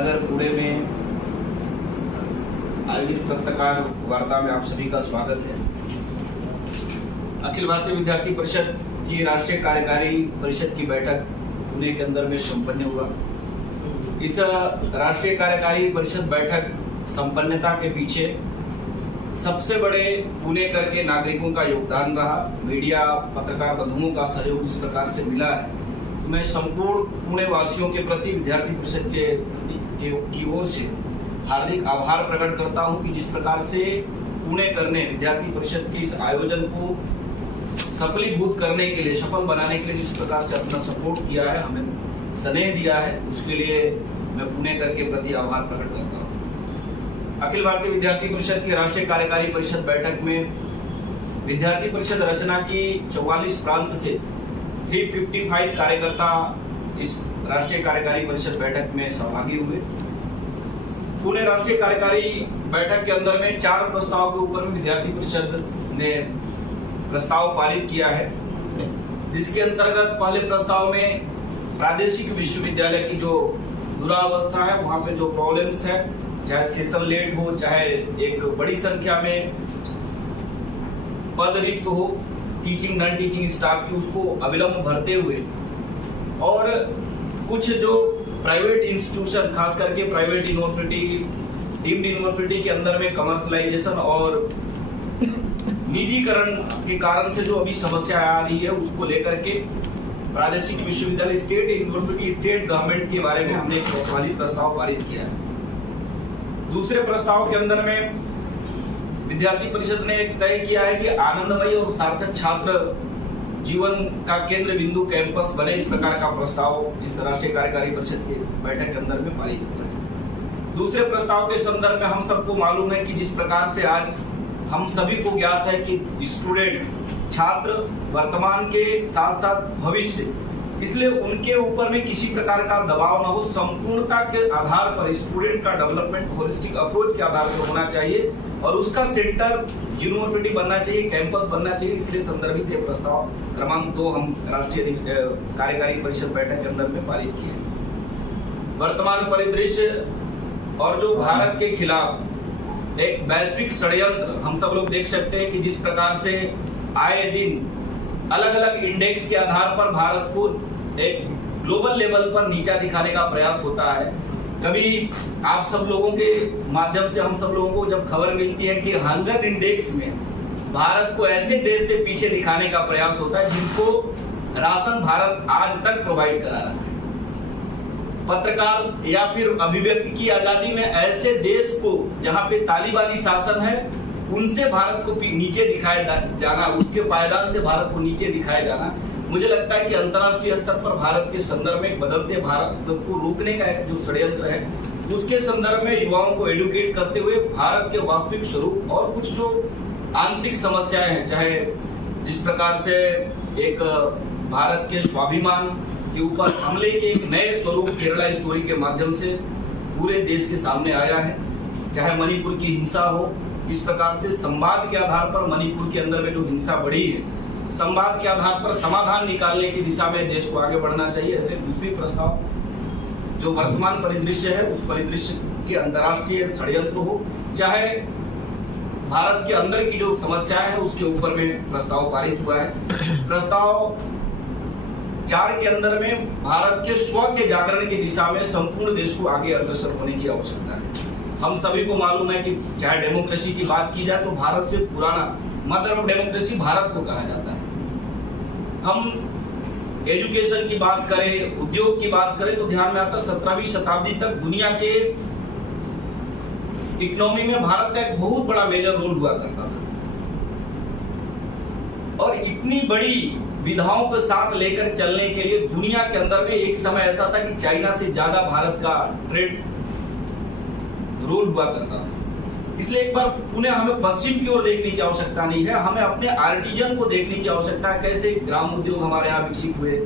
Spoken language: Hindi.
नगर पुणे में आयोजित पत्रकार वार्ता में आप सभी का स्वागत है। अखिल भारतीय विद्यार्थी परिषद की राष्ट्रीय कार्यकारी परिषद की बैठक पुणे के अंदर में संपन्न हुआ। इस राष्ट्रीय कार्यकारी परिषद बैठक संपन्नता के पीछे सबसे बड़े पुणे के नागरिकों का योगदान रहा। मीडिया पत्रकार बंधुओं का सहयोग इस प्रकार से मिला है। मैं संपूर्ण पुणे वासियों के प्रति विद्यार्थी परिषद की ओर से हार्दिक आभार प्रकट करता हूं कि जिस प्रकार से पुणे ने विद्यार्थी परिषद के इस आयोजन को सफलीभूत करने के लिए, सफल बनाने के लिए जिस प्रकार से अपना सपोर्ट किया है, हमें स्नेह दिया है, उसके लिए मैं पुणे के प्रति आभार प्रकट करता हूं। अखिल भारतीय विद्यार्थी परिषद की राष्ट्रीय कार्यकारी परिषद बैठक में विद्यार्थी परिषद रचना की 44 प्रांत से 355 कार्यकर्ता इस राष्ट्रीय कार्यकारी परिषद बैठक में सहभागी हुए। पुणे राष्ट्रीय कार्यकारी बैठक के अंदर में 4 प्रस्ताव के ऊपर में विद्यार्थी परिषद ने प्रस्ताव पारित किया है, जिसके अंतर्गत पहले प्रस्ताव में प्रादेशिक विश्वविद्यालय की जो दुरावस्था है, वहां पे जो प्रॉब्लम्स है, चाहे सेशन लेट हो, चाहे एक बड़ी संख्या में पद रिक्त हो टीचिंग नॉन टीचिंग स्टाफ की, उसको अविलंब भरते हुए, और कुछ जो प्राइवेट इंस्टीट्यूशन, खास करके प्राइवेट यूनिवर्सिटी, डीम्ड यूनिवर्सिटी के अंदर में कमर्शलाइजेशन और निजीकरण के कारण से जो अभी समस्या आ रही है, उसको लेकर के प्रादेशिक विश्वविद्यालय, स्टेट यूनिवर्सिटी, स्टेट गवर्नमेंट के बारे में हमने एक चौथाली प्रस्ताव पारित किया है। दूसरे प्रस्ताव के अंदर में विद्यार्थी परिषद ने तय किया है कि आनंदमयी और सार्थक छात्र जीवन का केंद्र बिंदु कैंपस बने, इस प्रकार का प्रस्ताव इस राष्ट्रीय कार्यकारी परिषद की बैठक के अंदर में पारित हुआ है। दूसरे प्रस्ताव के संदर्भ में हम सबको मालूम है कि जिस प्रकार से आज हम सभी को ज्ञात है कि स्टूडेंट, छात्र वर्तमान के साथ साथ भविष्य, इसलिए उनके ऊपर में किसी प्रकार का दबाव न हो, संपूर्णता के आधार पर स्टूडेंट का डेवलपमेंट होलिस्टिक अप्रोच के आधार पर होना चाहिए और उसका सेंटर यूनिवर्सिटी बनना चाहिए, कैंपस बनना चाहिए। इसलिए संदर्भित ये प्रस्ताव क्रमांक 2 हम राष्ट्रीय कार्यकारी परिषद बैठक के अंदर में पारित किए। वर्तमान परिदृश्य और जो भारत के खिलाफ एक वैश्विक षड्यंत्र हम सब लोग देख सकते हैं कि जिस प्रकार से आए दिन अलग अलग इंडेक्स के आधार पर भारत को एक ग्लोबल लेवल पर नीचा दिखाने का प्रयास होता है। कभी आप सब लोगों के माध्यम से हम सब लोगों को जब खबर मिलती है कि हंगर इंडेक्स में भारत को ऐसे देश से पीछे दिखाने का प्रयास होता है जिनको राशन भारत आज तक प्रोवाइड करा रहा है। पत्रकार या फिर अभिव्यक्ति की आजादी में ऐसे देश को जहां पे तालिबानी शासन है, उनसे भारत को नीचे दिखाया जाना, उसके पायदान से भारत को नीचे दिखाया जाना, मुझे लगता है कि अंतर्राष्ट्रीय स्तर पर भारत के संदर्भ में बदलते भारत को रोकने का एक जो षड्यंत्र है, उसके संदर्भ में युवाओं को एडुकेट करते हुए भारत के वास्तविक स्वरूप और कुछ जो आंतरिक समस्याएं हैं, चाहे जिस प्रकार से एक भारत के स्वाभिमान के ऊपर हमले के एक नए स्वरूप केरला स्टोरी के माध्यम से पूरे देश के सामने आया है, चाहे मणिपुर की हिंसा हो, इस प्रकार से संवाद के आधार पर मणिपुर के अंदर में जो हिंसा बढ़ी है, संवाद के आधार पर समाधान निकालने की दिशा में देश को आगे बढ़ना चाहिए। ऐसे दूसरी प्रस्ताव जो वर्तमान परिदृश्य है, उस परिदृश्य के अंतर्राष्ट्रीय षड्यंत्र हो, चाहे भारत के अंदर की जो समस्याएं हैं, उसके ऊपर में प्रस्ताव पारित हुआ है। प्रस्ताव 4 के अंदर में भारत के स्व के जागरण की दिशा में संपूर्ण देश को आगे अग्रसर होने की आवश्यकता है। हम सभी को मालूम है कि चाहे डेमोक्रेसी की बात की जाए तो भारत से पुराना मदर ऑफ डेमोक्रेसी भारत को कहा जाता है। हम एजुकेशन की बात करें, उद्योग की बात करें, तो ध्यान में आता है 17वीं शताब्दी तक दुनिया के इकोनॉमी में भारत का एक बहुत बड़ा मेजर रोल हुआ करता था, और इतनी बड़ी विधाओं के साथ लेकर चलने के लिए दुनिया के अंदर में एक समय ऐसा था कि चाइना से ज्यादा भारत का ट्रेड रोल हुआ करता था। इसलिए एक बार पुणे हमें पश्चिम की ओर देखने की आवश्यकता नहीं है, हमें अपने आर्टिजन को देखने की आवश्यकता है, कैसे ग्राम उद्योग हमारे यहाँ विकसित हुए,